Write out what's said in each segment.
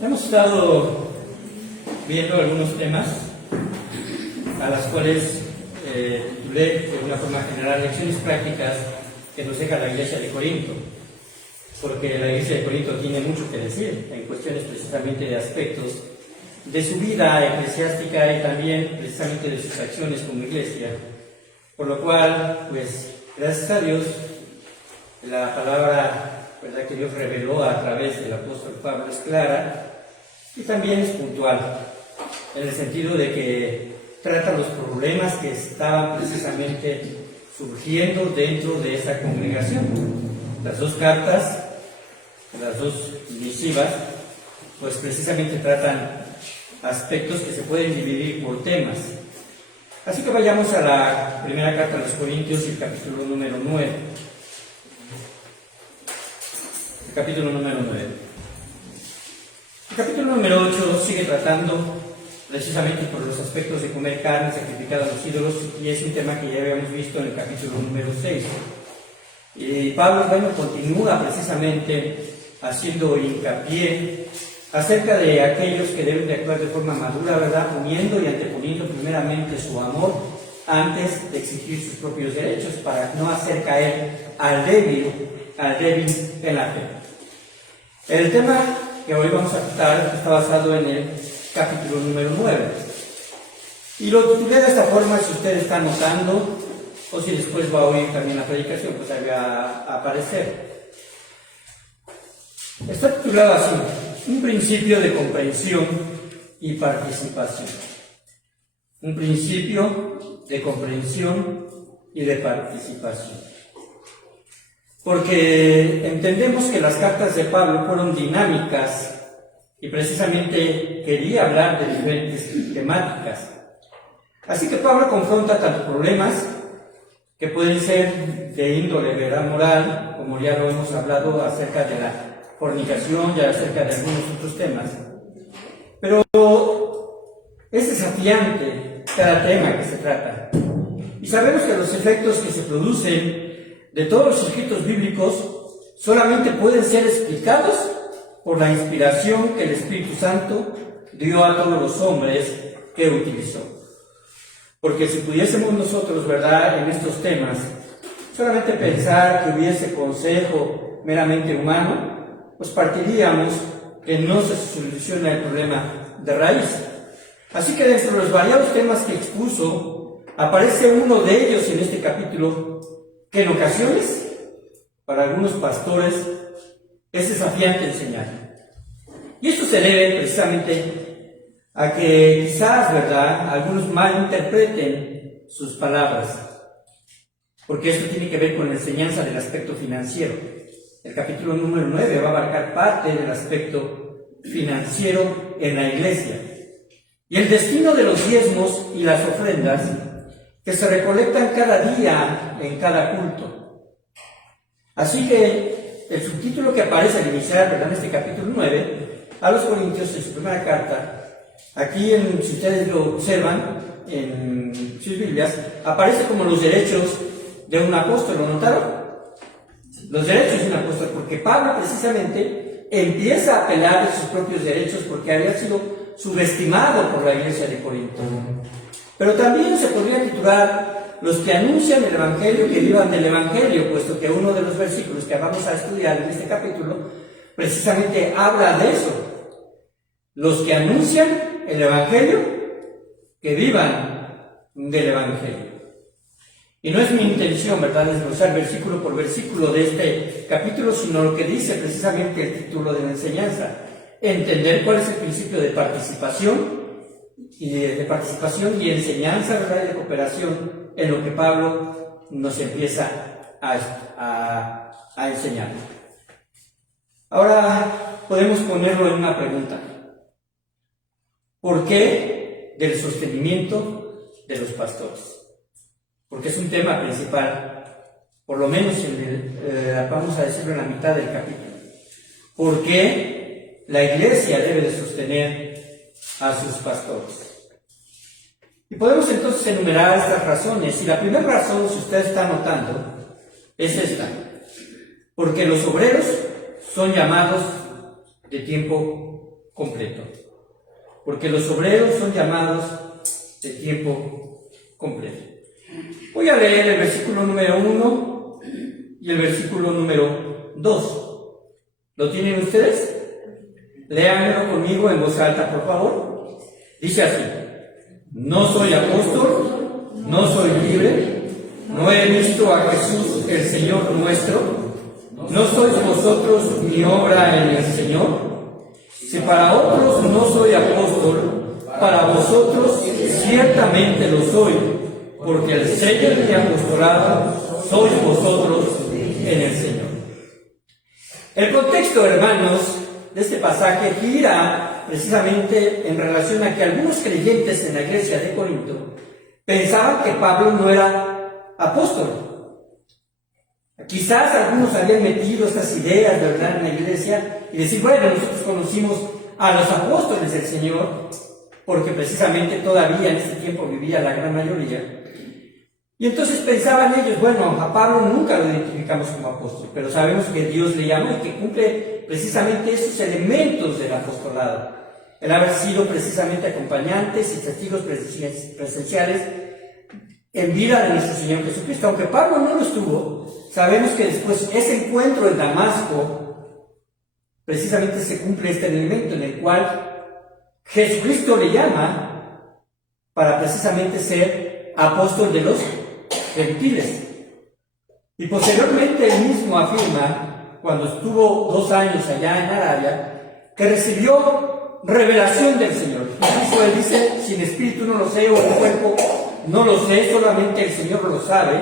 Hemos estado viendo algunos temas a las cuales titulé de una forma general lecciones prácticas que nos deja la Iglesia de Corinto, porque la Iglesia de Corinto tiene mucho que decir en cuestiones precisamente de aspectos de su vida eclesiástica y también precisamente de sus acciones como iglesia, por lo cual, pues, gracias a Dios, la palabra, ¿verdad?, que Dios reveló a través del apóstol Pablo es clara y también es puntual, en el sentido de que trata los problemas que estaban precisamente surgiendo dentro de esa congregación. Las dos cartas, las dos misivas, pues precisamente tratan aspectos que se pueden dividir por temas. Así que vayamos a la primera carta a los Corintios y el capítulo número 9. El capítulo número 9. El capítulo número 8 sigue tratando precisamente por los aspectos de comer carne sacrificada a los ídolos, y es un tema que ya habíamos visto en el capítulo número 6. Y Pablo, bueno, continúa precisamente haciendo hincapié acerca de aquellos que deben de actuar de forma madura, ¿verdad?, uniendo y anteponiendo primeramente su amor antes de exigir sus propios derechos, para no hacer caer al débil en la fe. El tema que hoy vamos a tratar está basado en el capítulo número 9. Y lo titulé de esta forma, si usted está notando, o si después va a oír también la predicación, pues ahí va a aparecer. Está titulado así: un principio de comprensión y participación. Un principio de comprensión y de participación. Porque entendemos que las cartas de Pablo fueron dinámicas y precisamente quería hablar de diferentes temáticas. Así que Pablo confronta tanto problemas que pueden ser de índole, ¿verdad?, moral, como ya lo hemos hablado acerca de la fornicación y acerca de algunos otros temas. Pero es desafiante cada tema que se trata. Y sabemos que los efectos que se producen de todos los escritos bíblicos solamente pueden ser explicados por la inspiración que el Espíritu Santo dio a todos los hombres que utilizó. Porque si pudiésemos nosotros, ¿verdad?, en estos temas, solamente pensar que hubiese consejo meramente humano, pues partiríamos que no se soluciona el problema de raíz. Así que dentro de los variados temas que expuso, aparece uno de ellos en este capítulo, que en ocasiones, para algunos pastores, es desafiante enseñar. Y esto se debe precisamente a que quizás, ¿verdad?, algunos malinterpreten sus palabras, porque esto tiene que ver con la enseñanza del aspecto financiero. El capítulo número 9 va a abarcar parte del aspecto financiero en la iglesia y el destino de los diezmos y las ofrendas que se recolectan cada día en cada culto. Así que el subtítulo que aparece al iniciar, ¿verdad?, en este capítulo 9 a los Corintios, en su primera carta, aquí, si ustedes lo observan en sus Biblias, aparece como los derechos de un apóstol. ¿Lo notaron? Los derechos de un apóstol, porque Pablo precisamente empieza a apelar de sus propios derechos porque había sido subestimado por la iglesia de Corinto. Pero también se podría titular los que anuncian el Evangelio, que vivan del Evangelio, puesto que uno de los versículos que vamos a estudiar en este capítulo precisamente habla de eso. Los que anuncian el Evangelio, que vivan del Evangelio. Y no es mi intención, ¿verdad?, desglosar versículo por versículo de este capítulo, sino lo que dice precisamente el título de la enseñanza: entender cuál es el principio de participación y enseñanza, ¿verdad?, y de cooperación en lo que Pablo nos empieza a enseñar. Ahora podemos ponerlo en una pregunta: ¿por qué del sostenimiento de los pastores? Porque es un tema principal, por lo menos vamos a decirlo en la mitad del capítulo. ¿Por qué la iglesia debe de sostener a sus pastores? Y podemos entonces enumerar estas razones. Y la primera razón, si usted está notando, es esta: porque los obreros son llamados de tiempo completo. Porque los obreros son llamados de tiempo completo. Voy a leer el versículo número 1 y el versículo número 2. ¿Lo tienen ustedes? Léanlo conmigo en voz alta, por favor. Dice así: no soy apóstol, no soy libre, no he visto a Jesús el Señor nuestro, no sois vosotros mi obra en el Señor. Si para otros no soy apóstol, para vosotros ciertamente lo soy, porque el sello de mi apostolado sois vosotros en el Señor. El contexto, hermanos, de este pasaje gira precisamente en relación a que algunos creyentes en la iglesia de Corinto pensaban que Pablo no era apóstol. Quizás algunos habían metido estas ideas, ¿verdad?, en la iglesia y decir, bueno, nosotros conocimos a los apóstoles del Señor, porque precisamente todavía en este tiempo vivía la gran mayoría. Y entonces pensaban ellos, bueno, a Pablo nunca lo identificamos como apóstol, pero sabemos que Dios le llamó y que cumple precisamente esos elementos del apostolado. El haber sido precisamente acompañantes y testigos presenciales en vida de nuestro Señor Jesucristo. Aunque Pablo no lo estuvo, sabemos que después ese encuentro en Damasco, precisamente se cumple este elemento en el cual Jesucristo le llama para precisamente ser apóstol de los gentiles. Y posteriormente él mismo afirma, cuando estuvo 2 años allá en Arabia, que recibió revelación del Señor. Incluso él dice, sin espíritu no lo sé, o el cuerpo no lo sé, solamente el Señor lo sabe.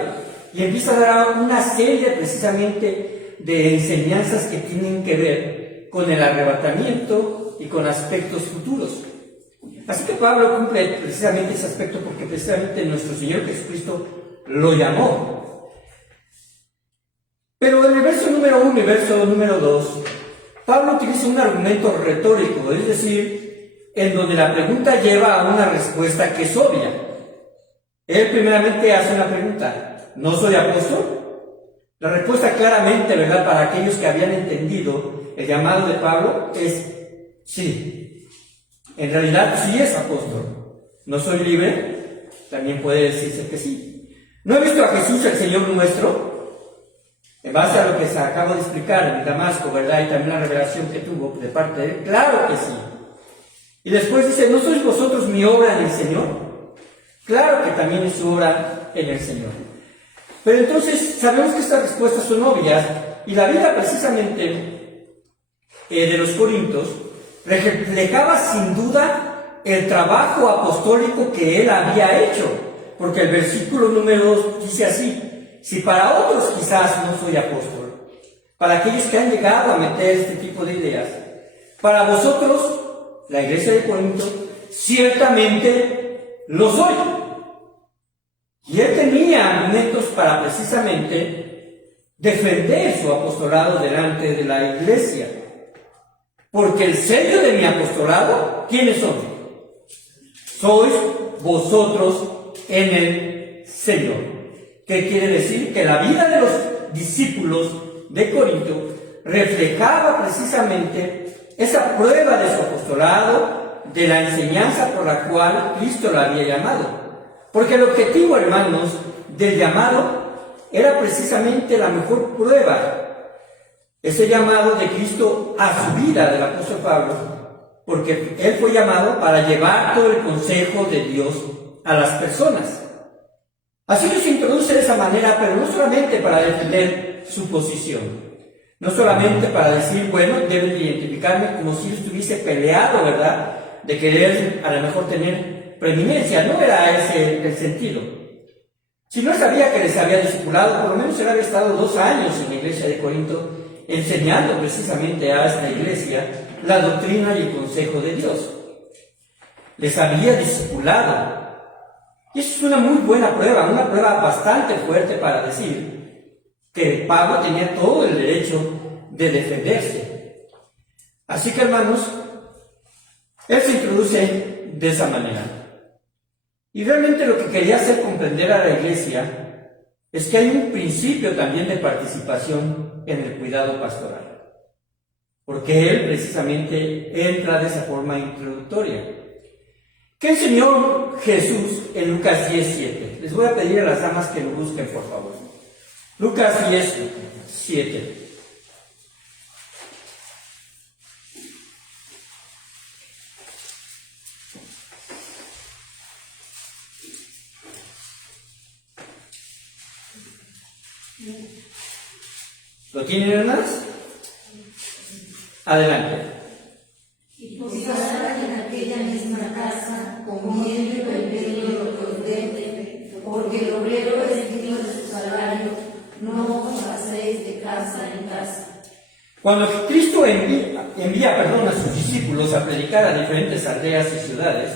Y empieza a dar una serie precisamente de enseñanzas que tienen que ver con el arrebatamiento y con aspectos futuros. Así que Pablo cumple precisamente ese aspecto porque precisamente nuestro Señor Jesucristo lo llamó. Pero en el verso número 1 y verso número 2, Pablo utiliza un argumento retórico, es decir, en donde la pregunta lleva a una respuesta que es obvia. Él primeramente hace una pregunta: ¿no soy apóstol? La respuesta claramente, ¿verdad?, para aquellos que habían entendido el llamado de Pablo es sí. En realidad sí es apóstol. ¿No soy libre? También puede decirse que sí. ¿No he visto a Jesús el Señor nuestro? En base a lo que se acaba de explicar en Damasco, ¿verdad?, y también la revelación que tuvo de parte de él, claro que sí. Y después dice, ¿no sois vosotros mi obra en el Señor? Claro que también es su obra en el Señor. Pero entonces sabemos que estas respuestas son obvias, y la vida precisamente de los corintios reflejaba sin duda el trabajo apostólico que él había hecho, porque el versículo número 2 dice así: si para otros quizás no soy apóstol, para aquellos que han llegado a meter este tipo de ideas, para vosotros, la iglesia de Corinto, ciertamente lo soy. Y él tenía argumentos para precisamente defender su apostolado delante de la iglesia. Porque el sello de mi apostolado, ¿quiénes son? Sois vosotros en el Señor. ¿Qué quiere decir? Que la vida de los discípulos de Corinto reflejaba precisamente esa prueba de su apostolado, de la enseñanza por la cual Cristo la había llamado. Porque el objetivo, hermanos, del llamado era precisamente la mejor prueba. Ese llamado de Cristo a su vida del apóstol Pablo, porque él fue llamado para llevar todo el consejo de Dios a las personas. Así que se introduce de esa manera, pero no solamente para defender su posición, no solamente para decir, bueno, deben de identificarme como si yo estuviese peleado, ¿verdad?, de querer a lo mejor tener preeminencia. No era ese el sentido. Si no sabía que les había discipulado, por lo menos él había estado 2 años en la iglesia de Corinto, enseñando precisamente a esta iglesia la doctrina y el consejo de Dios. Les había discipulado. Y eso es una muy buena prueba, una prueba bastante fuerte para decir que Pablo tenía todo el derecho de defenderse. Así que, hermanos, él se introduce de esa manera. Y realmente lo que quería hacer comprender a la iglesia es que hay un principio también de participación en el cuidado pastoral. porque él precisamente entra de esa forma introductoria. ¿Qué enseñó Jesús en Lucas 10:7? Les voy a pedir a las damas que lo busquen, por favor. Lucas 10:7. ¿Lo tienen, hermanas? Adelante. Y posaban en aquella misma casa, comiendo y bebiendo lo prudente, porque el obrero es digno de su salario, no paséis de casa en casa. Cuando Cristo envía a sus discípulos a predicar a diferentes aldeas y ciudades,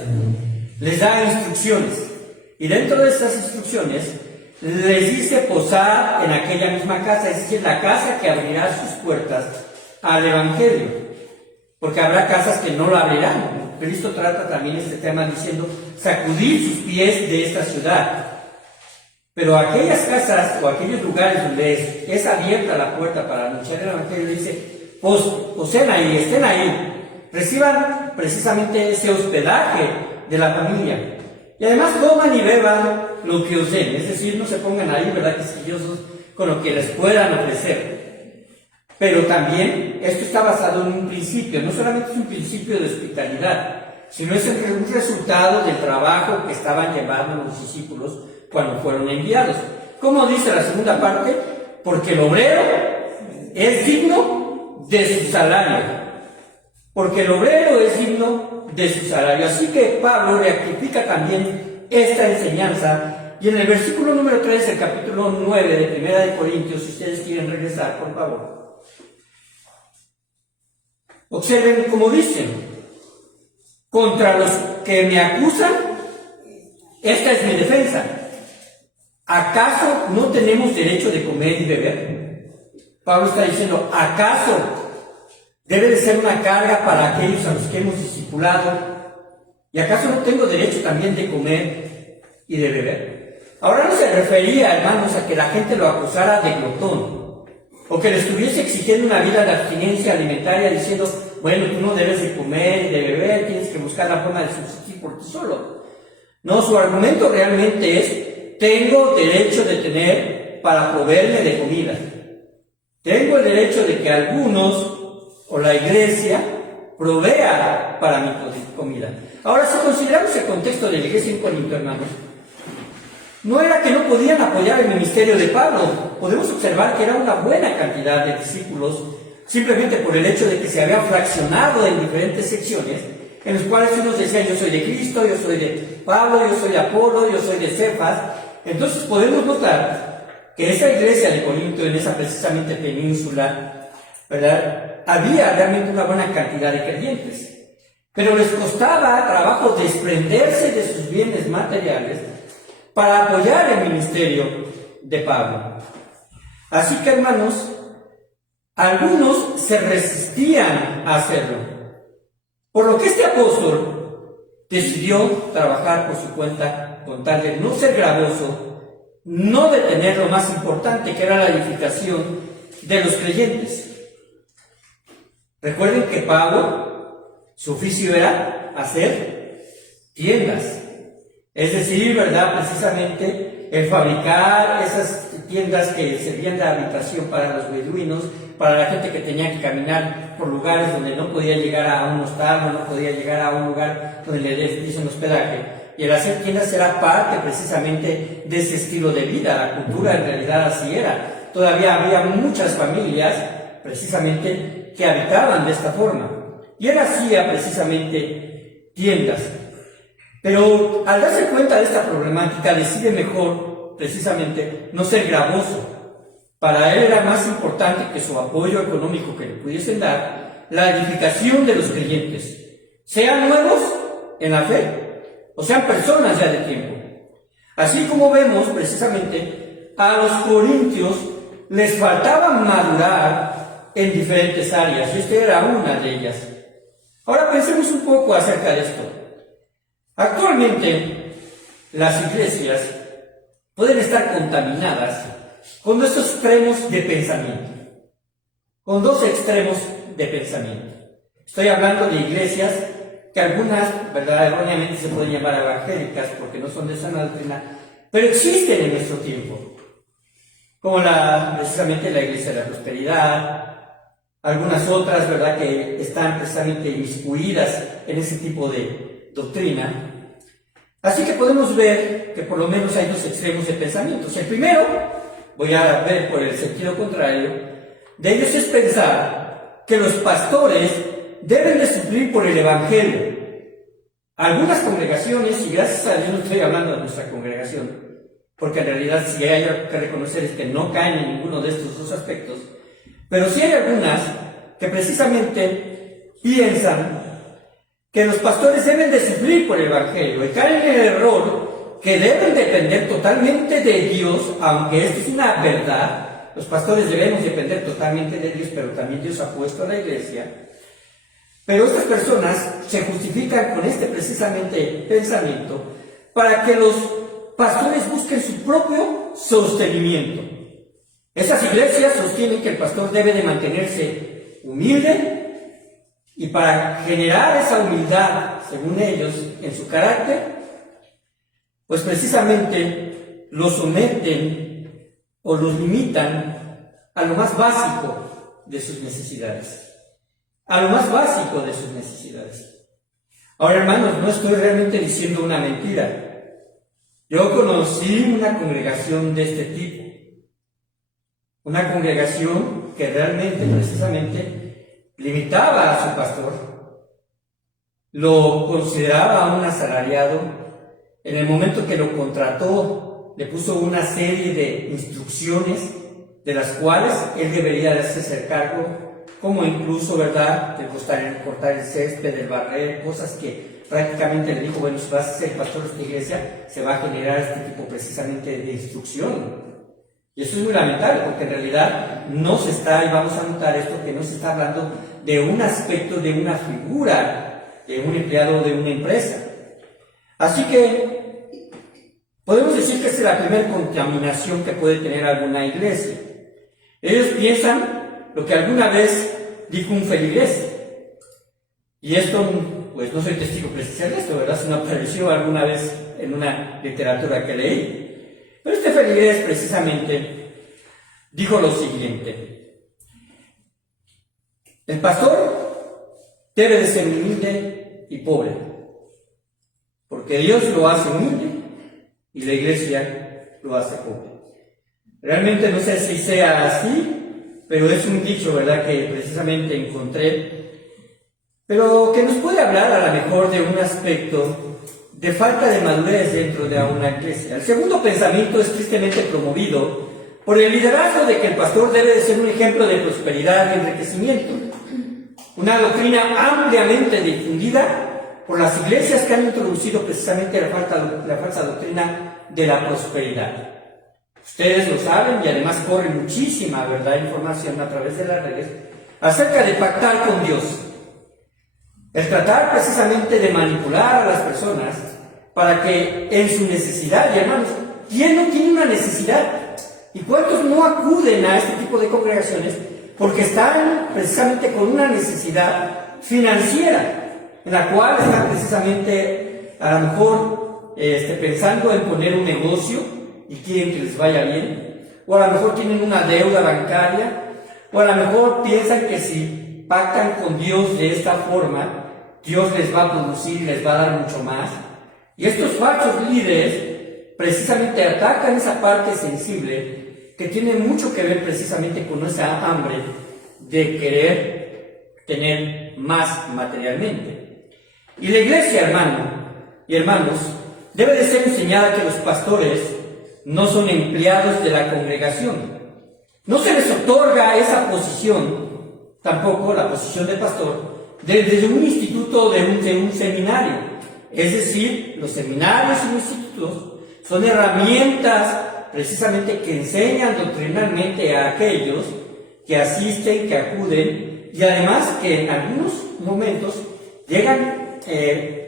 les da instrucciones. Y dentro de estas instrucciones, les dice posar en aquella misma casa, es decir, la casa que abrirá sus puertas al Evangelio. Porque habrá casas que no lo abrirán. Cristo trata también este tema diciendo, sacudir sus pies de esta ciudad. Pero aquellas casas o aquellos lugares donde es abierta la puerta para anunciar el Evangelio, dice, posen ahí, estén ahí, reciban precisamente ese hospedaje de la familia. Y además coman y beban lo que os den, es decir, no se pongan ahí, ¿verdad?, quisquillosos con lo que les puedan ofrecer. Pero también esto está basado en un principio, no solamente es un principio de hospitalidad, sino es un resultado del trabajo que estaban llevando los discípulos cuando fueron enviados. ¿Cómo dice la segunda parte? Porque el obrero es digno de su salario. Porque el obrero es digno de su salario. Así que Pablo rectifica también esta enseñanza. Y en el versículo número 3 del capítulo 9 de 1 de Corintios, si ustedes quieren regresar, por favor. Observen cómo dicen: contra los que me acusan, esta es mi defensa. ¿Acaso no tenemos derecho de comer y beber? Pablo está diciendo, ¿acaso debe de ser una carga para aquellos a los que hemos discipulado? ¿Y acaso no tengo derecho también de comer y de beber? Ahora no se refería, hermanos, a que la gente lo acusara de glotón, o que le estuviese exigiendo una vida de abstinencia alimentaria diciendo, bueno, tú no debes de comer y de beber, tienes que buscar la forma de subsistir por ti solo. No, su argumento realmente es, tengo derecho de tener para proveerme de comida. Tengo el derecho de que algunos o la iglesia provea para mi comida. Ahora, si consideramos el contexto de la iglesia en Corinto, hermanos, no era que no podían apoyar el ministerio de Pablo. Podemos observar que era una buena cantidad de discípulos, simplemente por el hecho de que se habían fraccionado en diferentes secciones, en los cuales unos decían, yo soy de Cristo, yo soy de Pablo, yo soy de Apolo, yo soy de Cefas. Entonces podemos notar que esa iglesia de Corinto, en esa precisamente península, ¿verdad?, había realmente una buena cantidad de creyentes, pero les costaba trabajo desprenderse de sus bienes materiales para apoyar el ministerio de Pablo. Así que, hermanos, algunos se resistían a hacerlo, por lo que este apóstol decidió trabajar por su cuenta con tal de no ser gravoso, no detener lo más importante, que era la edificación de los creyentes. Recuerden que Pablo, su oficio era hacer tiendas, es decir, ¿verdad?, precisamente el fabricar esas tiendas que servían de habitación para los beduinos, para la gente que tenía que caminar por lugares donde no podía llegar a un hostal, no podía llegar a un lugar donde le dicen hospedaje. Y el hacer tiendas era parte precisamente de ese estilo de vida. La cultura en realidad así era. Todavía había muchas familias precisamente que habitaban de esta forma. Y él hacía precisamente tiendas. Pero al darse cuenta de esta problemática, decide mejor precisamente no ser gravoso. Para él era más importante que su apoyo económico que le pudiesen dar, la edificación de los creyentes, sean nuevos en la fe o sean personas ya de tiempo. Así como vemos precisamente a los corintios les faltaba madurar en diferentes áreas, y esta era una de ellas. Ahora pensemos un poco acerca de esto. Actualmente las iglesias pueden estar contaminadas con estos extremos de pensamiento, con dos extremos de pensamiento. Estoy hablando de iglesias que algunas, ¿verdad?, erróneamente se pueden llamar evangélicas porque no son de sana doctrina, pero existen en nuestro tiempo, como precisamente la Iglesia de la Prosperidad, algunas otras, ¿verdad?, que están precisamente inmiscuidas en ese tipo de doctrina. Así que podemos ver que por lo menos hay dos extremos de pensamientos. El primero, voy a ver por el sentido contrario, de ellos es pensar que los pastores deben de suplir por el Evangelio. Algunas congregaciones, y gracias a Dios no estoy hablando de nuestra congregación, porque en realidad si hay que reconocer es que no caen en ninguno de estos dos aspectos, pero sí hay algunas que precisamente piensan que los pastores deben de suplir por el Evangelio y caen en el error que deben depender totalmente de Dios, aunque esto es una verdad. Los pastores debemos depender totalmente de Dios, pero también Dios ha puesto a la iglesia. Pero estas personas se justifican con este precisamente pensamiento para que los pastores busquen su propio sostenimiento. Esas iglesias sostienen que el pastor debe de mantenerse humilde y para generar esa humildad, según ellos, en su carácter, pues precisamente los someten o los limitan a lo más básico de sus necesidades. A lo más básico de sus necesidades. Ahora, hermanos, no estoy realmente diciendo una mentira. Yo conocí una congregación de este tipo. Una congregación que realmente, precisamente, limitaba a su pastor, lo consideraba un asalariado. En el momento que lo contrató, le puso una serie de instrucciones de las cuales él debería de hacerse cargo, como incluso, ¿verdad?, de cortar el césped, del barrer, cosas que prácticamente le dijo, bueno, si vas a ser pastor de esta iglesia, se va a generar este tipo precisamente de instrucción. Y eso es muy lamentable, porque en realidad no se está, y vamos a notar esto, que no se está hablando de un aspecto, de una figura, de un empleado de una empresa. Así que podemos decir que esa es la primera contaminación que puede tener alguna iglesia. Ellos piensan lo que alguna vez dijo un feligrés. Y esto, pues no soy testigo presencial de esto, ¿verdad? Se me apareció alguna vez en una literatura que leí. Pero este feligrés precisamente dijo lo siguiente: el pastor debe de ser humilde y pobre, porque Dios lo hace humilde y la iglesia lo hace pobre. Realmente no sé si sea así, pero es un dicho, ¿verdad?, que precisamente encontré, pero que nos puede hablar a lo mejor de un aspecto de falta de madurez dentro de una iglesia. El segundo pensamiento es tristemente promovido por el liderazgo de que el pastor debe de ser un ejemplo de prosperidad y enriquecimiento. Una doctrina ampliamente difundida por las iglesias que han introducido precisamente la falsa doctrina de la prosperidad. Ustedes lo saben y además corre muchísima, ¿verdad?, información a través de las redes acerca de pactar con Dios. El tratar precisamente de manipular a las personas para que en su necesidad, y hermanos, ¿quién no tiene una necesidad? ¿Y cuántos no acuden a este tipo de congregaciones porque están precisamente con una necesidad financiera, en la cual están precisamente a lo mejor pensando en poner un negocio y quieren que les vaya bien, o a lo mejor tienen una deuda bancaria, o a lo mejor piensan que si pactan con Dios de esta forma, Dios les va a producir y les va a dar mucho más. Y estos falsos líderes precisamente atacan esa parte sensible que tiene mucho que ver precisamente con esa hambre de querer tener más materialmente. Y la iglesia, hermano y hermanos, debe de ser enseñada que los pastores no son empleados de la congregación. No se les otorga esa posición, tampoco la posición de pastor, desde un instituto de un seminario. Es decir, los seminarios y los institutos son herramientas precisamente que enseñan doctrinalmente a aquellos que asisten, que acuden, y además que en algunos momentos llegan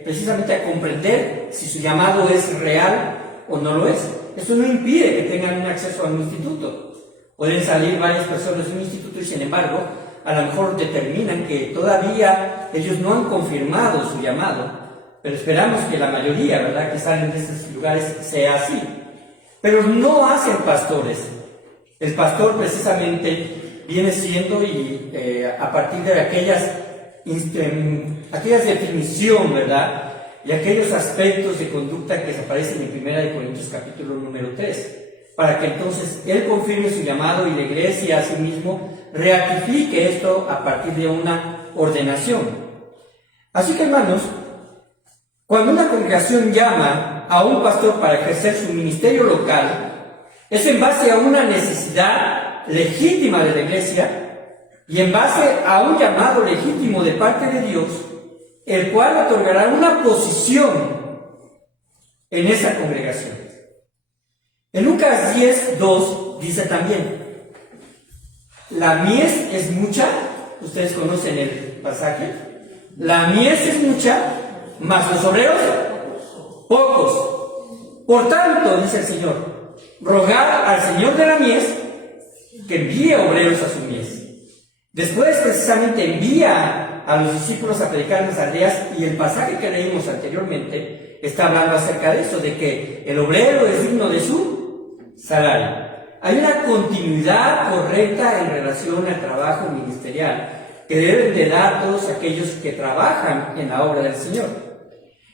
precisamente a comprender si su llamado es real o no lo es. Eso no impide que tengan un acceso a un instituto. Pueden salir varias personas de un instituto y sin embargo a lo mejor determinan que todavía ellos no han confirmado su llamado, pero esperamos que la mayoría, ¿verdad?, que salen de estos lugares sea así. Pero no hacen pastores. El pastor precisamente viene siendo y a partir de aquellas definiciones, ¿verdad?, y aquellos aspectos de conducta que aparecen en 1 Corintios capítulo número 3, para que entonces él confirme su llamado y la iglesia a sí mismo ratifique esto a partir de una ordenación. Así que, hermanos, cuando una congregación llama a un pastor para ejercer su ministerio local, es en base a una necesidad legítima de la iglesia y en base a un llamado legítimo de parte de Dios, el cual otorgará una posición en esa congregación. En Lucas 10:2 dice también: la mies es mucha, ustedes conocen el pasaje, la mies es mucha, mas los obreros pocos. Por tanto, dice el Señor, rogad al Señor de la mies que envíe obreros a su mies. Después precisamente envía a los discípulos a predicar en las aldeas, y el pasaje que leímos anteriormente está hablando acerca de eso, de que el obrero es digno de su salario. Hay una continuidad correcta en relación al trabajo ministerial que deben de dar todos aquellos que trabajan en la obra del Señor.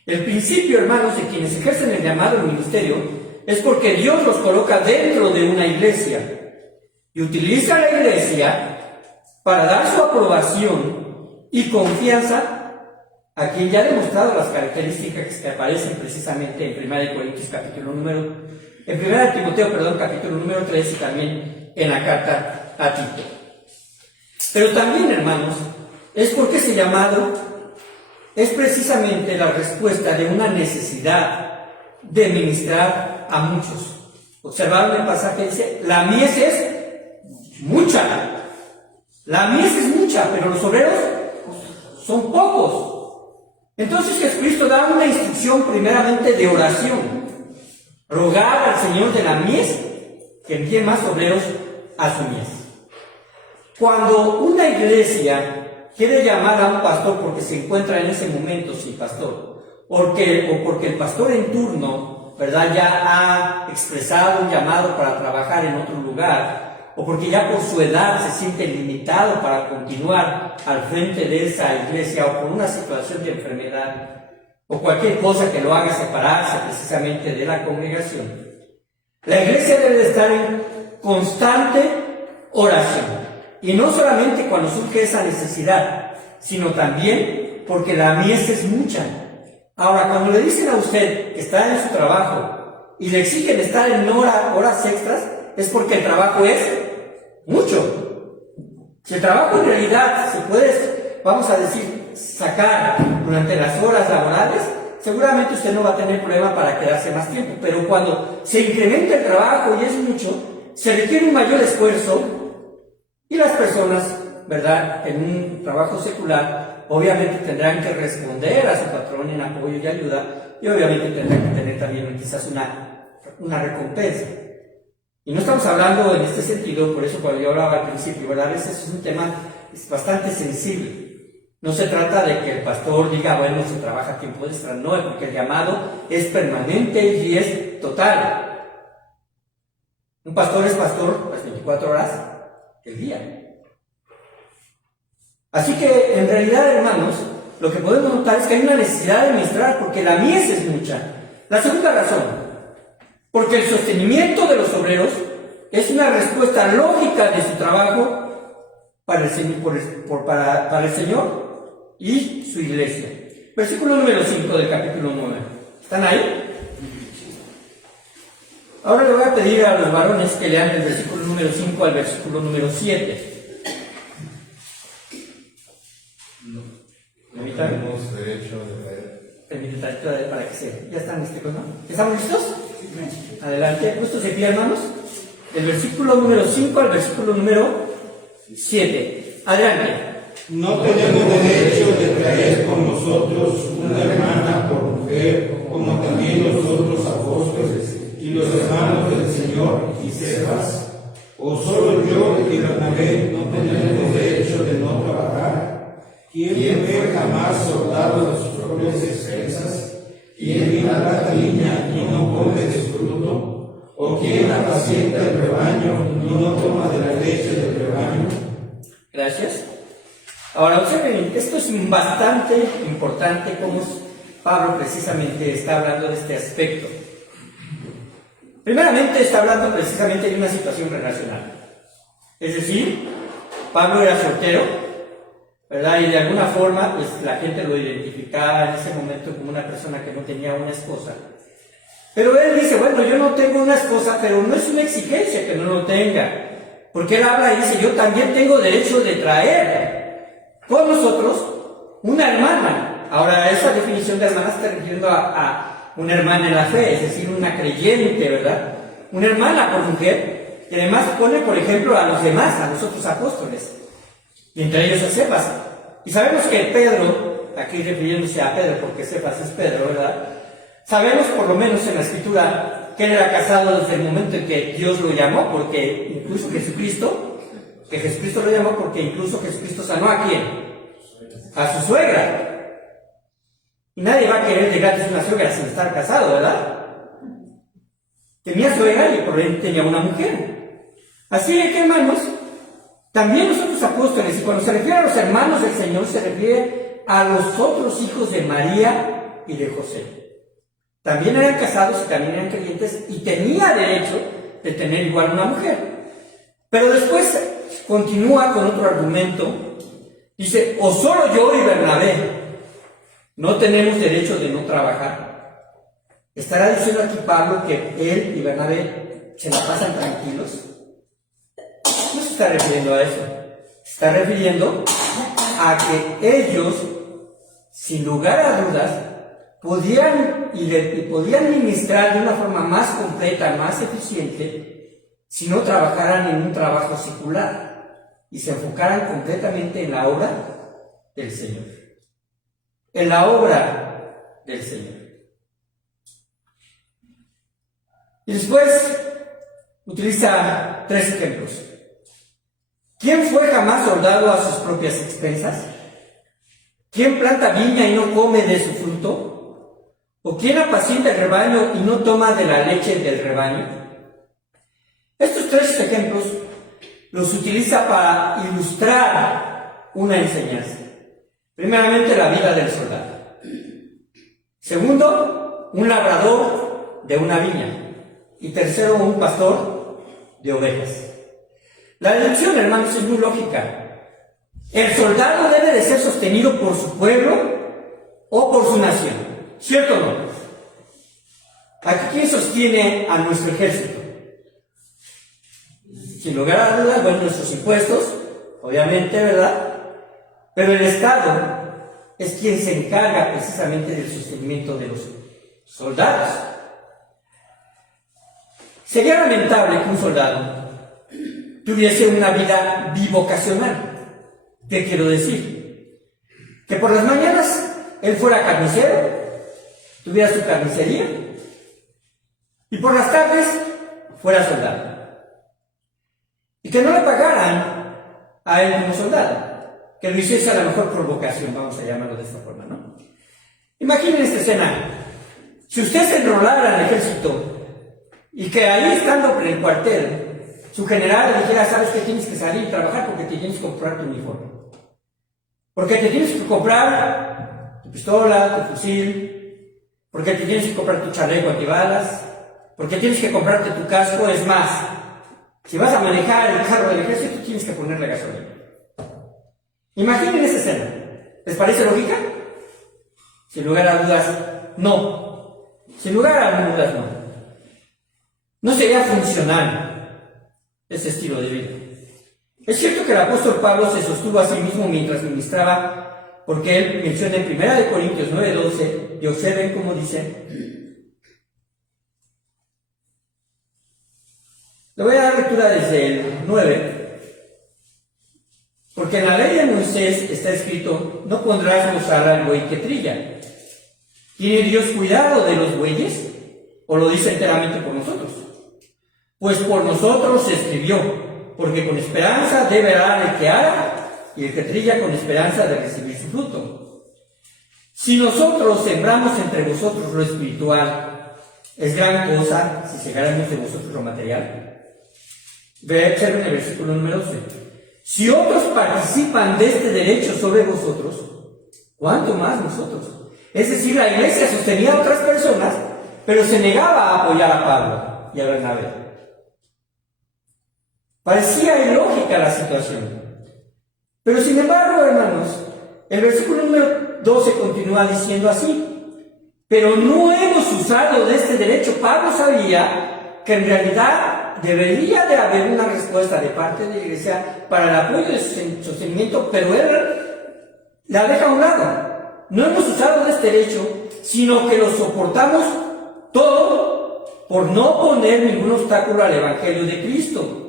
El principio, hermanos, de quienes ejercen el llamado al ministerio es porque Dios los coloca dentro de una iglesia y utiliza la iglesia para dar su aprobación y confianza a quien ya ha demostrado las características que aparecen precisamente en 1 Corintios capítulo número, en 1 Timoteo, capítulo número 3, y también en la carta a Tito. Pero también, hermanos, es porque ese llamado es precisamente la respuesta de una necesidad de ministrar a muchos. Observaron el pasaje, dice, la mies es mucha. La mies es mucha, pero los obreros son pocos. Entonces Jesucristo da una instrucción primeramente de oración: rogar al Señor de la mies que envíe más obreros a su mies. Cuando una iglesia quiere llamar a un pastor porque se encuentra en ese momento sin pastor, o porque el pastor en turno, ¿verdad?, ya ha expresado un llamado para trabajar en otro lugar, o porque ya por su edad se siente limitado para continuar al frente de esa iglesia, o por una situación de enfermedad, o cualquier cosa que lo haga separarse precisamente de la congregación, la iglesia debe de estar en constante oración. Y no solamente cuando surge esa necesidad, sino también porque la mies es mucha. Ahora, cuando le dicen a usted que está en su trabajo y le exigen estar en horas extras, es porque el trabajo es mucho. Si el trabajo en realidad se puede, vamos a decir, sacar durante las horas laborales, seguramente usted no va a tener problema para quedarse más tiempo. Pero cuando se incrementa el trabajo y es mucho, se requiere un mayor esfuerzo, y las personas, ¿verdad?, en un trabajo secular, obviamente tendrán que responder a su patrón en apoyo y ayuda, y obviamente tendrán que tener también quizás una recompensa. Y no estamos hablando en este sentido, por eso cuando yo hablaba al principio, ¿verdad?, a veces es un tema bastante sensible. No se trata de que el pastor diga, bueno, se trabaja a tiempo extra, no, porque el llamado es permanente y es total. Un pastor es pastor las 24 horas del día. Así que, en realidad, hermanos, lo que podemos notar es que hay una necesidad de ministrar porque la mies es mucha. La segunda razón, porque el sostenimiento de los obreros es una respuesta lógica de su trabajo para el Señor, para el Señor y su iglesia. Versículo número 5 del capítulo 9. ¿Están ahí? Ahora le voy a pedir a los varones que lean el versículo número 5 al versículo número 7. Tenemos derecho de leer. Permítame para que se... ¿Ya están listos, no? ¿Estamos listos? Adelante. ¿Puestos de pie, hermanos? Del versículo número 5 al versículo número 7. Adelante. No tenemos derecho de traer con nosotros una hermana por mujer, como también los otros apóstoles y los hermanos del Señor y Cefas. O solo yo y Bernabé no tenemos derecho derecho de no trabajar? ¿Quién fue jamás soldado de sus propias expensas? ¿Quién viva la viña y no come de su fruto? ¿O quién apacienta el rebaño y no toma de la leche del rebaño? Gracias. Ahora observen, esto es bastante importante como Pablo precisamente está hablando de este aspecto. Primeramente está hablando precisamente de una situación relacional. Es decir, Pablo era soltero, ¿verdad? Y de alguna forma, pues la gente lo identificaba en ese momento como una persona que no tenía una esposa. Pero él dice, bueno, yo no tengo una esposa, pero no es una exigencia que no lo tenga. Porque él habla y dice, yo también tengo derecho de traer con nosotros una hermana. Ahora, esa definición de hermana está refiriendo a una hermana en la fe, es decir, una creyente, ¿verdad? Una hermana por mujer, y además pone, por ejemplo, a los demás, a los otros apóstoles, y entre ellos a Cefas. Y sabemos que Pedro, aquí refiriéndose a Pedro, porque Cefas es Pedro, ¿verdad? Sabemos, por lo menos en la Escritura, que él era casado desde el momento en que Dios lo llamó, porque incluso Jesucristo lo llamó porque incluso Jesucristo sanó ¿a quién? A su suegra. Y nadie va a querer de gratis una suegra sin estar casado, ¿verdad? Tenía suegra y por él tenía una mujer. Así que, hermanos, también los otros apóstoles, y cuando se refiere a los hermanos del Señor, se refiere a los otros hijos de María y de José. También eran casados y también eran creyentes y tenía derecho de tener igual una mujer. Pero después continúa con otro argumento. Dice, o solo yo y Bernabé no tenemos derecho de no trabajar. ¿Estará diciendo aquí Pablo que él y Bernabé se la pasan tranquilos? No se está refiriendo a eso. Se está refiriendo a que ellos, sin lugar a dudas, podían ministrar de una forma más completa, más eficiente, si no trabajaran en un trabajo secular y se enfocaran completamente en la obra del Señor. En la obra del Señor. Y después utiliza 3 ejemplos. ¿Quién fue jamás soldado a sus propias expensas? ¿Quién planta viña y no come de su fruto? ¿O quién apacienta el rebaño y no toma de la leche del rebaño? Estos 3 ejemplos los utiliza para ilustrar una enseñanza. Primeramente, la vida del soldado. Segundo, un labrador de una viña. Y tercero, un pastor de ovejas. La deducción, hermanos, es muy lógica. El soldado debe de ser sostenido por su pueblo o por su nación. ¿Cierto o no? Aquí, ¿quién sostiene a nuestro ejército? Sin lugar a dudas, bueno, nuestros impuestos, obviamente, ¿verdad? Pero el Estado es quien se encarga precisamente del sostenimiento de los soldados. Sería lamentable que un soldado tuviese una vida bivocacional. ¿Qué quiero decir? Que por las mañanas él fuera carnicero, tuviera su carnicería, y por las tardes fuera soldado. Y que no le pagaran a él como soldado, que lo hiciese a lo mejor por vocación, vamos a llamarlo de esta forma, ¿no? Imaginen esta escena. Si usted se enrolara en el ejército y que ahí estando en el cuartel, su general le dijera, sabes que tienes que salir y trabajar porque te tienes que comprar tu uniforme. Porque te tienes que comprar tu pistola, tu fusil, porque te tienes que comprar tu chaleco antibalas, porque tienes que comprarte tu casco. Es más, si vas a manejar el carro del ejército, tienes que ponerle gasolina. Imaginen esa escena. ¿Les parece lógica? Sin lugar a dudas, no. Sin lugar a dudas, no. No sería funcional ese estilo de vida. Es cierto que el apóstol Pablo se sostuvo a sí mismo mientras ministraba, porque él menciona en 1 Corintios 9:12, y observen cómo dice. Le voy a dar lectura desde el 9. Porque en la ley de Moisés está escrito, no pondrás bozal al buey que trilla. ¿Tiene Dios cuidado de los bueyes? ¿O lo dice enteramente por nosotros? Pues por nosotros se escribió, porque con esperanza debe dar el que ara y el que trilla con esperanza de recibir su fruto. Si nosotros sembramos entre vosotros lo espiritual, es gran cosa si segaremos de vosotros lo material. Observen el versículo número 11. Si otros participan de este derecho sobre vosotros, ¿cuánto más nosotros? Es decir, la iglesia sostenía a otras personas, pero se negaba a apoyar a Pablo y a Bernabé. Parecía ilógica la situación. Pero sin embargo, hermanos, el versículo número 12 continúa diciendo así: pero no hemos usado de este derecho. Pablo sabía que en realidad debería de haber una respuesta de parte de la iglesia para el apoyo de su sostenimiento, pero él la deja a un lado. No hemos usado de este derecho, sino que lo soportamos todo por no poner ningún obstáculo al Evangelio de Cristo.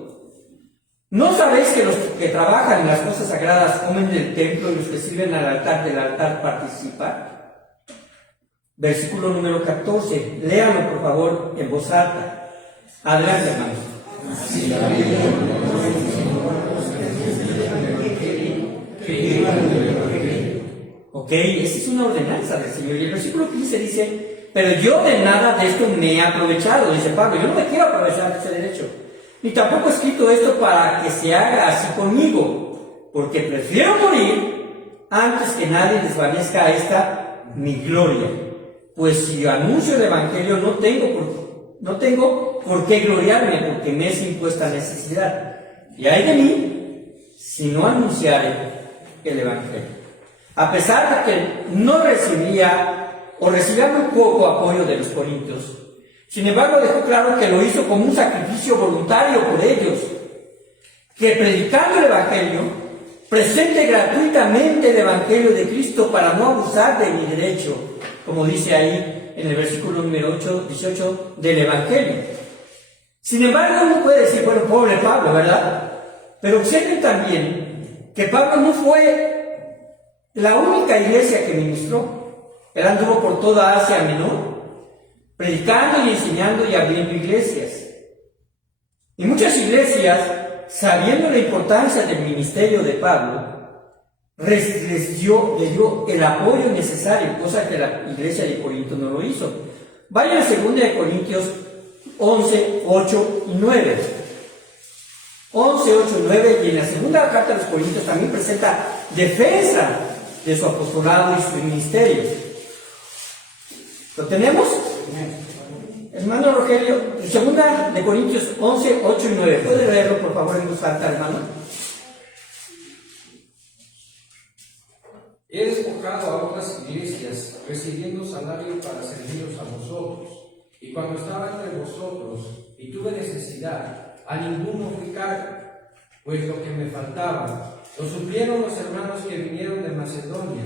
¿No sabéis que los que trabajan en las cosas sagradas comen del templo y los que sirven al altar del altar participan? Versículo número 14. Léanlo, por favor, en voz alta. Adelante, hermanos. Si la Biblia Ok, esa es una ordenanza del Señor. Y el versículo 15 dice: pero yo de nada de esto me he aprovechado, dice Pablo. Yo no me quiero aprovechar de ese derecho, ni tampoco he escrito esto para que se haga así conmigo, porque prefiero morir antes que nadie desvanezca esta mi gloria. Pues si yo anuncio el Evangelio, no tengo por qué gloriarme, porque me es impuesta necesidad. Y ay de mí si no anunciare el Evangelio. A pesar de que no recibía muy poco apoyo de los corintios, sin embargo dejó claro que lo hizo como un sacrificio voluntario por ellos, que predicando el Evangelio, presente gratuitamente el Evangelio de Cristo para no abusar de mi derecho, como dice ahí en el versículo número 18 del Evangelio. Sin embargo, uno puede decir, bueno, pobre Pablo, ¿verdad? Pero observen también que Pablo no fue la única iglesia que ministró. Él anduvo por toda Asia Menor, predicando y enseñando y abriendo iglesias. Y muchas iglesias, sabiendo la importancia del ministerio de Pablo, le dio el apoyo necesario, cosa que la iglesia de Corinto no lo hizo. Vayan a 2 Corintios 11, 8 y 9. 11, 8 y 9, y en la segunda carta de los Corintios también presenta defensa de su apostolado y su ministerio. ¿Lo tenemos? Hermano Rogelio, 2 Corintios 11, 8 y 9. ¿Puede leerlo, por favor, en voz alta, hermano? He despojado a otras iglesias, recibiendo salario para serviros a vosotros. Y cuando estaba entre vosotros y tuve necesidad, a ninguno fui carga, pues lo que me faltaba lo suplieron los hermanos que vinieron de Macedonia.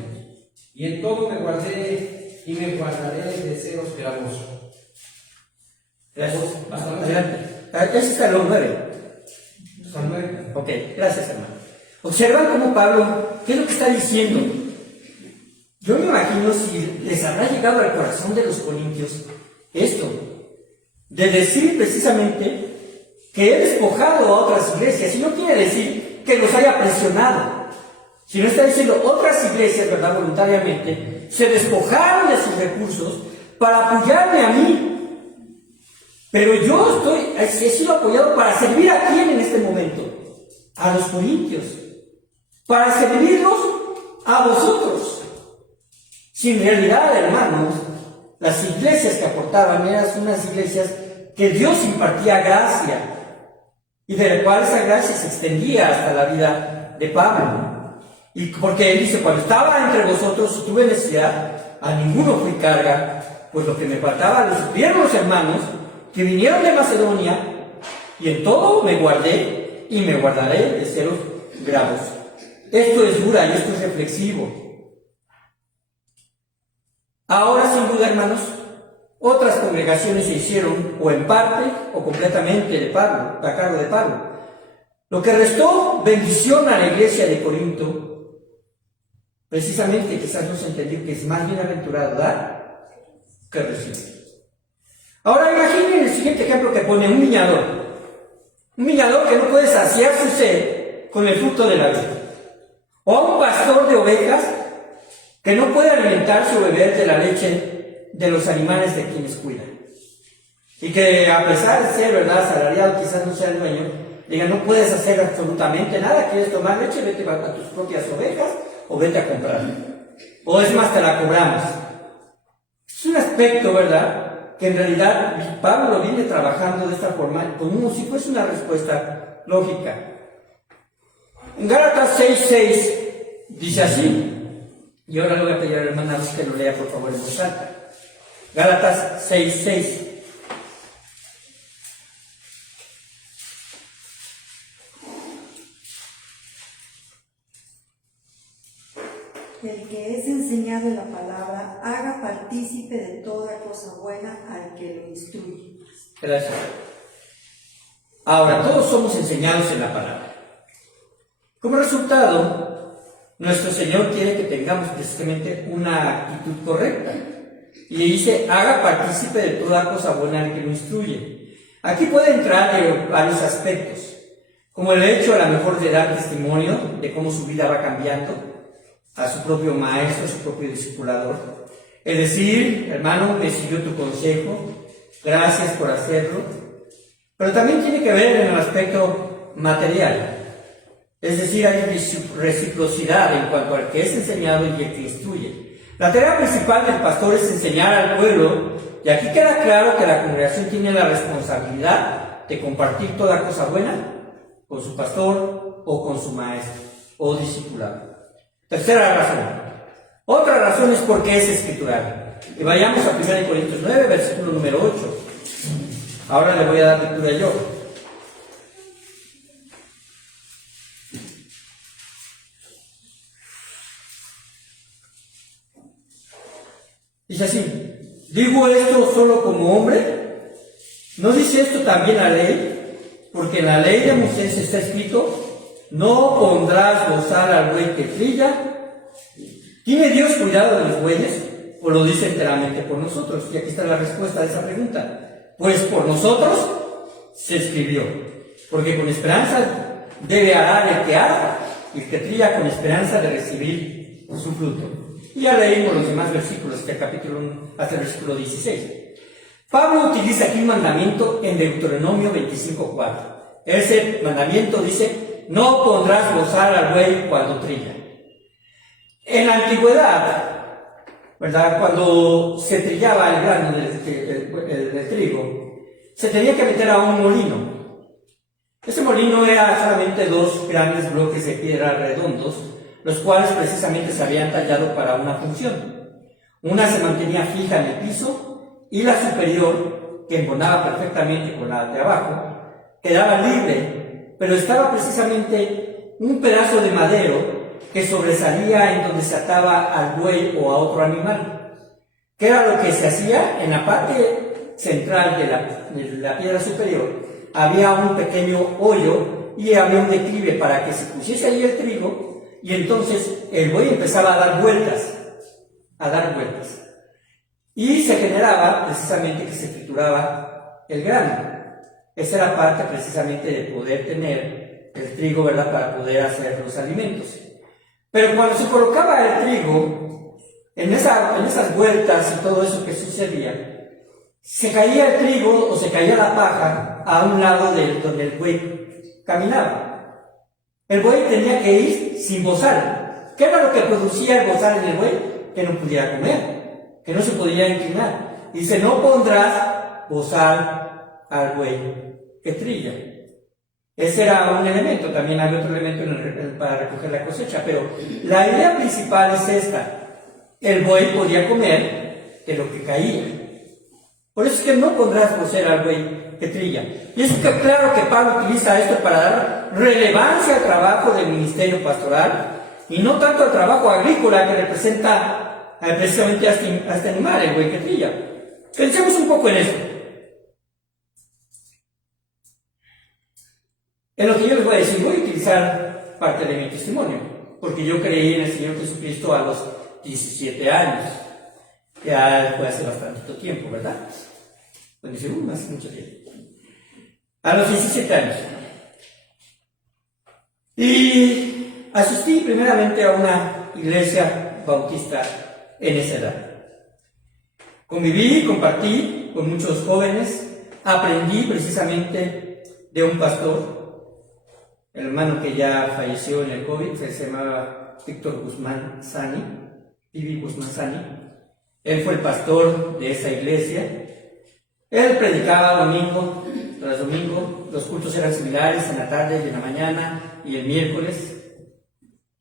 Y en todo me guardé y me guardaré de seros gravoso. Gracias. Adelante. Ese está el 9. Hasta luego. Ok, gracias, hermano. Observan cómo Pablo, ¿qué es lo que está diciendo? Yo me imagino si les habrá llegado al corazón de los corintios esto, de decir precisamente que he despojado a otras iglesias, y no quiere decir que los haya presionado, sino está diciendo otras iglesias, ¿verdad?, voluntariamente, se despojaron de sus recursos para apoyarme a mí, pero yo he sido apoyado para servir a quién en este momento, a los corintios, para servirlos a vosotros. Si en realidad, hermanos, las iglesias que aportaban eran unas iglesias que Dios impartía gracia, y de la cual esa gracia se extendía hasta la vida de Pablo. Y porque él dice, cuando estaba entre vosotros y tuve necesidad, a ninguno fui carga, pues lo que me faltaba lo supieron los hermanos que vinieron de Macedonia, y en todo me guardé y me guardaré de seros gravos. Esto es dura y esto es reflexivo. Ahora, sin duda, hermanos, otras congregaciones se hicieron o en parte o completamente de Pablo, a cargo de Pablo. Lo que restó bendición a la iglesia de Corinto, precisamente quizás no se entendió que es más bienaventurado dar que recibir. Ahora imaginen el siguiente ejemplo que pone un viñador. Un viñador que no puede saciar su sed con el fruto de la vid. O a un pastor de ovejas que no puede alimentarse o beber de la leche de los animales de quienes cuida. Y que a pesar de ser, ¿verdad?, asalariado, quizás no sea el dueño, diga, no puedes hacer absolutamente nada, quieres tomar leche, vete a tus propias ovejas o vete a comprarla. O es más, te la cobramos. Es un aspecto, ¿verdad?, que en realidad Pablo lo viene trabajando de esta forma, como si fuese una respuesta lógica. En Gálatas 6:6 dice así, y ahora le voy a pedir a la hermana Luz que lo lea por favor en voz alta. Gálatas 6:6. El que es enseñado en la palabra, haga partícipe de toda cosa buena al que lo instruye. Gracias. Ahora, todos somos enseñados en la palabra. Como resultado, nuestro Señor quiere que tengamos precisamente una actitud correcta. Y dice, haga partícipe de toda cosa buena al que lo instruye. Aquí puede entrar varios aspectos, como el hecho a lo mejor de dar testimonio de cómo su vida va cambiando a su propio maestro, a su propio discipulador. Es decir, hermano, me siguió tu consejo, gracias por hacerlo. Pero también tiene que ver en el aspecto material. Es decir, hay reciprocidad en cuanto al que es enseñado y el que instruye. La tarea principal del pastor es enseñar al pueblo, y aquí queda claro que la congregación tiene la responsabilidad de compartir toda cosa buena con su pastor o con su maestro o discipulado. Tercera razón. Otra razón es porque es escritural. Y vayamos a 1 Corintios 9, versículo número 8. Ahora le voy a dar lectura yo. Dice así, ¿digo esto solo como hombre? ¿No dice esto también la ley? Porque en la ley de Moisés está escrito, no pondrás bozal al buey que trilla. ¿Tiene Dios cuidado de los bueyes? ¿O lo dice enteramente por nosotros? Y aquí está la respuesta a esa pregunta. Pues por nosotros se escribió. Porque con esperanza debe arar el que ara, y el que trilla con esperanza de recibir su fruto. Y ya leímos los demás versículos, hasta el capítulo 1, hasta el versículo 16. Pablo utiliza aquí un mandamiento en Deuteronomio 25:4. Ese mandamiento dice, no pondrás bozal al buey cuando trilla. En la antigüedad, ¿verdad?, cuando se trillaba el grano del trigo, se tenía que meter a un molino. Ese molino era solamente dos grandes bloques de piedra redondos, los cuales precisamente se habían tallado para una función. Una se mantenía fija en el piso y la superior, que embonaba perfectamente con la de abajo, quedaba libre, pero estaba precisamente un pedazo de madero que sobresalía en donde se ataba al buey o a otro animal. ¿Qué era lo que se hacía? En la parte central de la piedra superior había un pequeño hoyo y había un declive para que se pusiese ahí el trigo, y entonces el buey empezaba a dar vueltas, y se generaba precisamente que se trituraba el grano. Esa era parte precisamente de poder tener el trigo, ¿verdad?, para poder hacer los alimentos. Pero cuando se colocaba el trigo en esas vueltas y todo eso que sucedía, se caía el trigo o se caía la paja a un lado de donde el buey caminaba. El buey tenía que ir sin bozal. ¿Qué era lo que producía el bozal en el buey? Que no pudiera comer, que no se podía inclinar. Dice, no pondrás bozal al buey que trilla. Ese era un elemento, también había otro elemento para recoger la cosecha, pero la idea principal es esta: el buey podía comer de lo que caía. Por eso es que no pondrás bozal al buey que trilla. Y es que claro que Pablo utiliza esto para dar relevancia al trabajo del ministerio pastoral y no tanto al trabajo agrícola que representa precisamente a este animal, el buey que trilla. Pensemos un poco en eso. En lo que yo les voy a decir, voy a utilizar parte de mi testimonio, porque yo creí en el Señor Jesucristo a los 17 años. Ya fue hace bastante tiempo, ¿verdad? Bueno, según hace mucho tiempo. A los 17 años. Y asistí primeramente a una iglesia bautista en esa edad. Conviví, compartí con muchos jóvenes, aprendí precisamente de un pastor, el hermano que ya falleció en el COVID, se llamaba Víctor Guzmán Sani, Vivi Guzmán Sani. Él fue el pastor de esa iglesia. Él predicaba domingo tras domingo, los cultos eran similares en la tarde y en la mañana y el miércoles.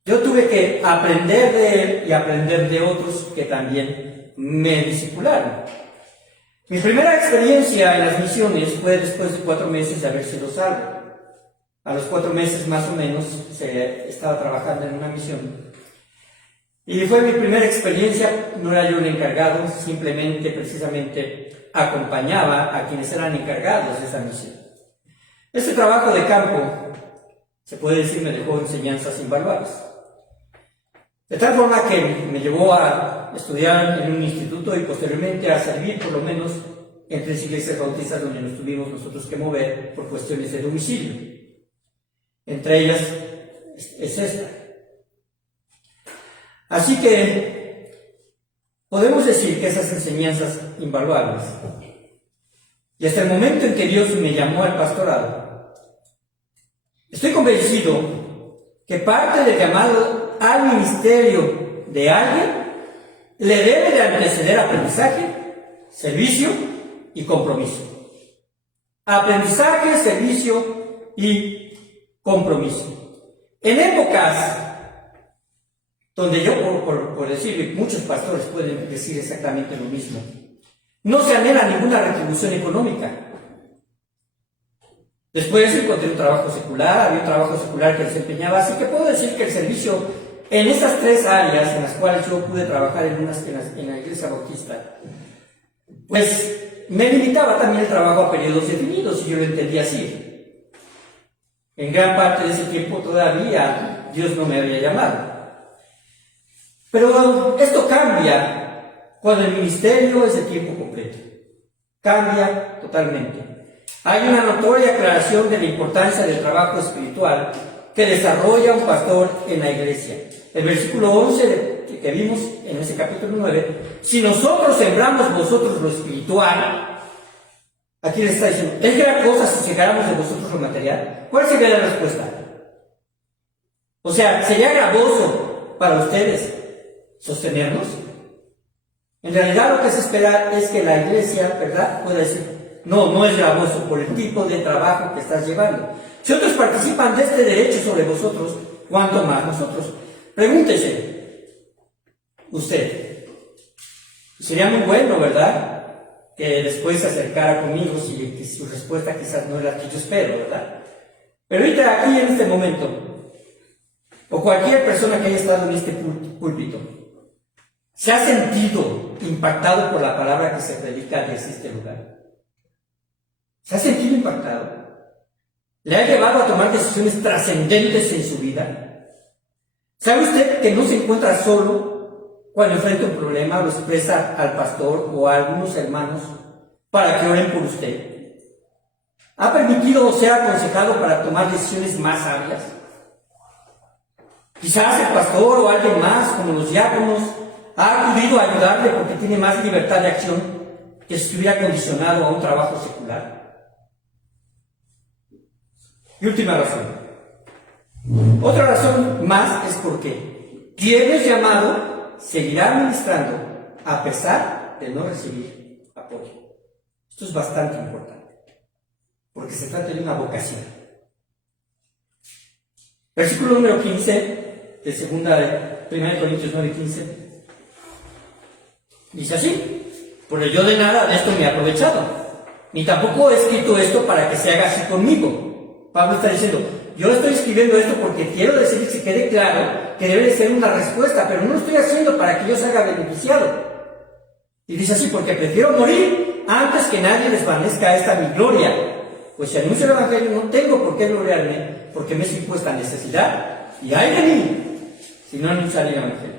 Yo tuve que aprender de él y aprender de otros que también me discipularon. Mi primera experiencia en las misiones fue después de 4 meses de haber sido salvo. A los 4 meses más o menos estaba trabajando en una misión. Y fue mi primera experiencia, no era yo el encargado, simplemente, precisamente, acompañaba a quienes eran encargados de esa misión. Este trabajo de campo, se puede decir, me dejó enseñanzas invaluables. De tal forma que me llevó a estudiar en un instituto y posteriormente a servir por lo menos en 3 iglesias bautistas donde nos tuvimos nosotros que mover por cuestiones de domicilio. Entre ellas es esta. Así que podemos decir que esas enseñanzas invaluables, y hasta el momento en que Dios me llamó al pastorado, estoy convencido que parte del llamado al ministerio de alguien le debe de anteceder aprendizaje, servicio y compromiso. Aprendizaje, servicio y compromiso. En épocas donde yo, por decir, muchos pastores pueden decir exactamente lo mismo, no se anhela ninguna retribución económica. Después encontré un trabajo secular, había un trabajo secular que desempeñaba, así que puedo decir que el servicio en esas 3 áreas en las cuales yo pude trabajar en la iglesia bautista, pues me limitaba también el trabajo a periodos definidos, y yo lo entendía así. En gran parte de ese tiempo todavía Dios no me había llamado. Pero esto cambia cuando el ministerio es de tiempo completo. Cambia totalmente. Hay una notoria aclaración de la importancia del trabajo espiritual que desarrolla un pastor en la iglesia. El versículo 11 que vimos en ese capítulo 9, si nosotros sembramos vosotros lo espiritual, aquí le está diciendo, ¿es gran cosa si segáramos de vosotros lo material? ¿Cuál sería la respuesta? O sea, ¿sería gravoso para ustedes sostenernos? En realidad lo que se espera es que la iglesia, ¿verdad?, pueda decir, no es gravoso por el tipo de trabajo que estás llevando. Si otros participan de este derecho sobre vosotros, ¿cuánto más nosotros? Pregúntese, usted, sería muy bueno, ¿verdad?, que después se acercara conmigo si su respuesta quizás no es la que yo espero, ¿verdad? Pero ahorita aquí en este momento, o cualquier persona que haya estado en este púlpito, ¿se ha sentido impactado por la palabra que se predica desde este lugar? ¿Se ha sentido impactado? ¿Le ha llevado a tomar decisiones trascendentes en su vida? ¿Sabe usted que no se encuentra solo cuando enfrenta un problema o lo expresa al pastor o a algunos hermanos para que oren por usted? ¿Ha permitido o ser aconsejado para tomar decisiones más sabias? Quizás el pastor o alguien más, como los diáconos, ha acudido a ayudarle porque tiene más libertad de acción que si estuviera condicionado a un trabajo secular. Y última razón. Otra razón más es porque quien es llamado seguirá ministrando a pesar de no recibir apoyo. Esto es bastante importante, porque se trata de una vocación. Versículo número 15 de 1 Corintios 9:15 dice así: porque yo de nada de esto me he aprovechado, ni tampoco he escrito esto para que se haga así conmigo. Pablo está diciendo, yo estoy escribiendo esto porque quiero decir que se quede claro que debe de ser una respuesta, pero no lo estoy haciendo para que yo salga beneficiado. Y dice así, porque prefiero morir antes que nadie desvanezca esta mi gloria. Pues si anuncio el Evangelio no tengo por qué gloriarme, porque me es impuesta necesidad, y ay de mí si no anunciar el Evangelio.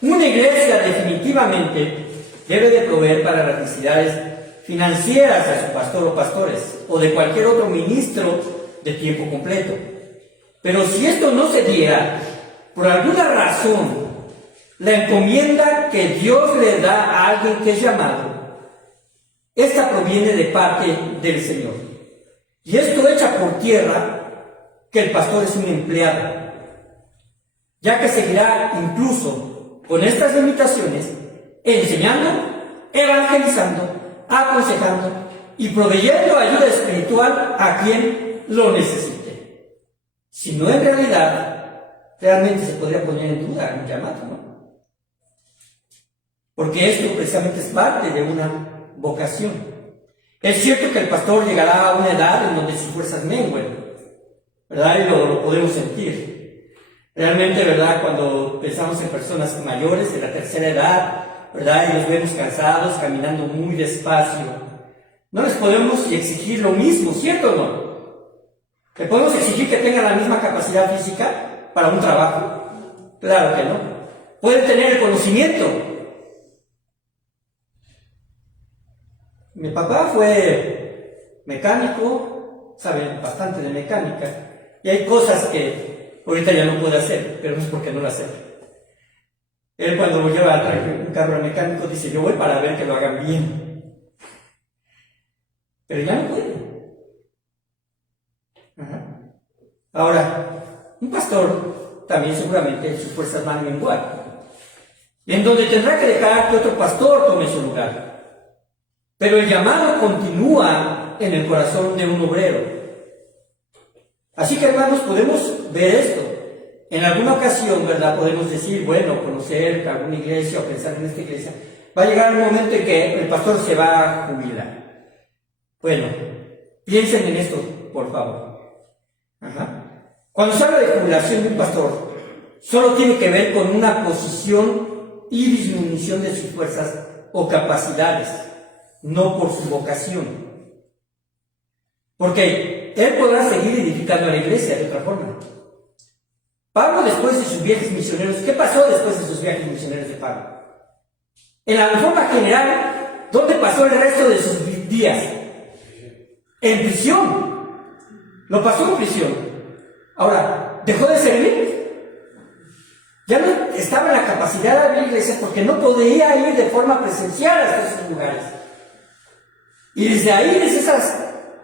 Una iglesia definitivamente debe de proveer para las necesidades financieras a su pastor o pastores, o de cualquier otro ministro de tiempo completo. Pero si esto no se diera, por alguna razón, la encomienda que Dios le da a alguien que es llamado, esta proviene de parte del Señor. Y esto echa por tierra que el pastor es un empleado, ya que seguirá incluso con estas limitaciones, enseñando, evangelizando, aconsejando y proveyendo ayuda espiritual a quien lo necesite. Si no, en realmente se podría poner en duda un llamado, ¿no? Porque esto precisamente es parte de una vocación. Es cierto que el pastor llegará a una edad en donde sus fuerzas mengüen, ¿verdad? Y lo podemos sentir. Realmente, ¿verdad? Cuando pensamos en personas mayores de la tercera edad, ¿verdad? Y los vemos cansados, caminando muy despacio, no les podemos exigir lo mismo, ¿cierto o no? ¿Le podemos exigir que tengan la misma capacidad física para un trabajo? Claro que no. Pueden tener el conocimiento. Mi papá fue mecánico, sabe bastante de mecánica, y hay cosas que ahorita ya no puede hacer, pero no es porque no las hace. Él cuando lleva un carro al mecánico dice, yo voy para ver que lo hagan bien. Pero ya no puede. Ajá. Ahora, un pastor también seguramente sus fuerzas van a menguar, en donde tendrá que dejar que otro pastor tome su lugar. Pero el llamado continúa en el corazón de un obrero. Así que, hermanos, podemos ver esto. En alguna ocasión, ¿verdad? Podemos decir, bueno, conocer alguna iglesia o pensar en esta iglesia. Va a llegar un momento en que el pastor se va a jubilar. Bueno, piensen en esto, por favor. Ajá. Cuando se habla de jubilación de un pastor, solo tiene que ver con una posición y disminución de sus fuerzas o capacidades, no por su vocación. Porque él podrá seguir edificando a la iglesia de otra forma. Pablo, después de sus viajes misioneros, ¿qué pasó después de sus viajes misioneros de Pablo? En la Reforma General, ¿dónde pasó el resto de sus días? En prisión. Lo pasó en prisión. Ahora, ¿dejó de servir? Ya no estaba en la capacidad de abrir la iglesia porque no podía ir de forma presencial a esos lugares. Y desde ahí, desde esos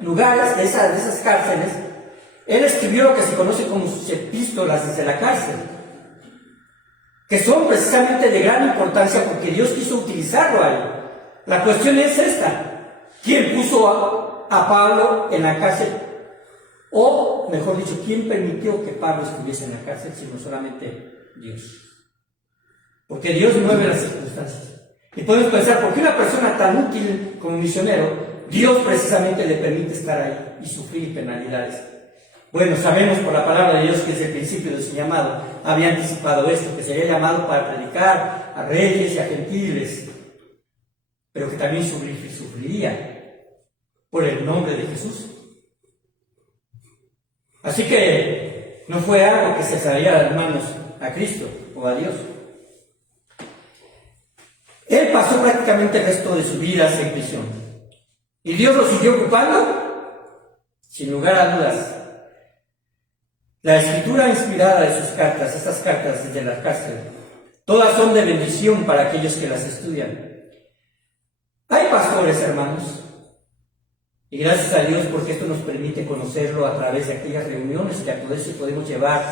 lugares, de esas cárceles, él escribió lo que se conoce como sus epístolas desde la cárcel, que son precisamente de gran importancia porque Dios quiso utilizarlo ahí. La cuestión es esta: ¿quién puso a Pablo en la cárcel? O, mejor dicho, ¿quién permitió que Pablo estuviese en la cárcel, sino solamente Dios? Porque Dios mueve las circunstancias. Y podemos pensar, ¿por qué una persona tan útil como misionero, Dios precisamente le permite estar ahí y sufrir penalidades? Bueno, sabemos por la palabra de Dios que desde el principio de su llamado había anticipado esto, que sería llamado para predicar a reyes y a gentiles, pero que también sufriría por el nombre de Jesús. Así que no fue algo que se saliera de las manos a Cristo o a Dios. Él pasó prácticamente el resto de su vida en prisión. ¿Y Dios lo siguió ocupando? Sin lugar a dudas. La escritura inspirada de sus cartas, estas cartas desde la cárcel, todas son de bendición para aquellos que las estudian. Hay pastores, hermanos, y gracias a Dios porque esto nos permite conocerlo a través de aquellas reuniones que a todos podemos llevar,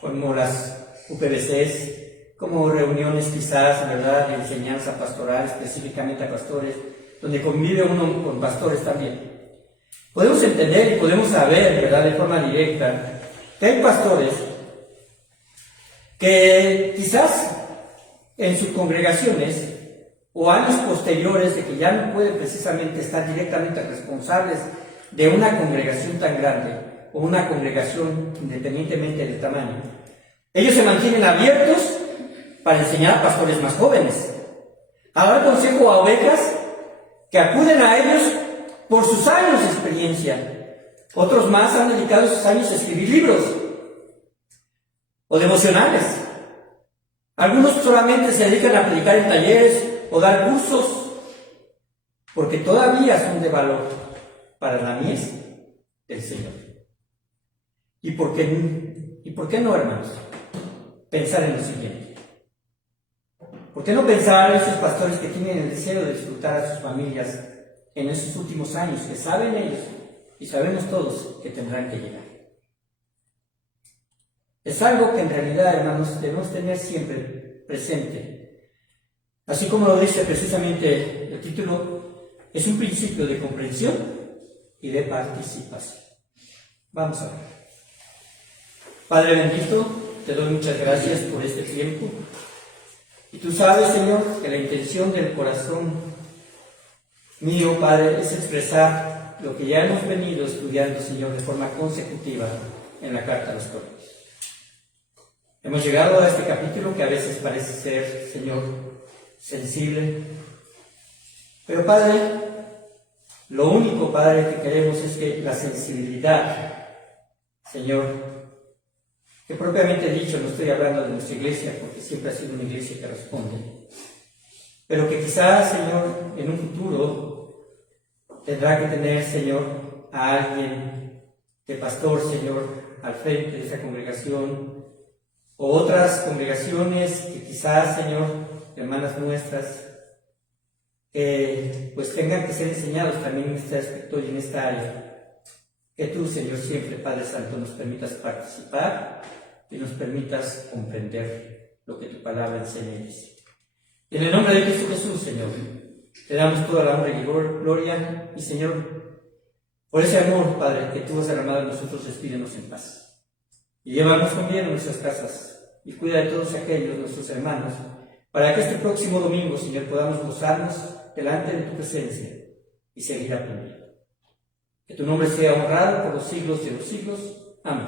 como las UPBCs, como reuniones quizás, ¿verdad?, de enseñanza pastoral, específicamente a pastores, donde convive uno con pastores también. Podemos entender y podemos saber, ¿verdad?, de forma directa, que hay pastores que quizás en sus congregaciones o años posteriores de que ya no pueden precisamente estar directamente responsables de una congregación tan grande o una congregación independientemente del tamaño, ellos se mantienen abiertos para enseñar a pastores más jóvenes, a dar consejo a ovejas que acuden a ellos por sus años de experiencia. Otros más han dedicado sus años a escribir libros o devocionales. Algunos solamente se dedican a predicar en talleres o dar cursos, porque todavía son de valor para la mies del Señor. ¿Y por qué no, hermanos? pensar en lo siguiente. ¿Por qué no pensar en esos pastores que tienen el deseo de disfrutar a sus familias en esos últimos años, que saben ellos y sabemos todos que tendrán que llegar? Es algo que en realidad, hermanos, debemos tener siempre presente. Así como lo dice precisamente el título, es un principio de comprensión y de participación. Vamos a ver. Padre bendito, te doy muchas gracias por este tiempo. Y tú sabes, Señor, que la intención del corazón mío, Padre, es expresar lo que ya hemos venido estudiando, Señor, de forma consecutiva en la Carta a los Corintios. Hemos llegado a este capítulo que a veces parece ser, Señor, sensible. Pero, Padre, lo único, Padre, que queremos es que la sensibilidad, Señor, que propiamente dicho, no estoy hablando de nuestra iglesia, porque siempre ha sido una iglesia que responde, pero que quizás, Señor, en un futuro tendrá que tener, Señor, a alguien de pastor, Señor, al frente de esa congregación, o otras congregaciones que quizás, Señor, hermanas nuestras, pues tengan que ser enseñados también en este aspecto y en esta área. Que tú, Señor, siempre, Padre Santo, nos permitas participar y nos permitas comprender lo que tu palabra enseña y dice. En el nombre de Cristo Jesús, Señor, te damos toda la honra y gloria, y Señor, por ese amor, Padre, que tú has derramado en nosotros, despídenos en paz. Y llévanos con bien a nuestras casas, y cuida de todos aquellos, nuestros hermanos, para que este próximo domingo, Señor, podamos gozarnos delante de tu presencia y seguir aprendiendo. Que tu nombre sea honrado por los siglos de los siglos. Amén.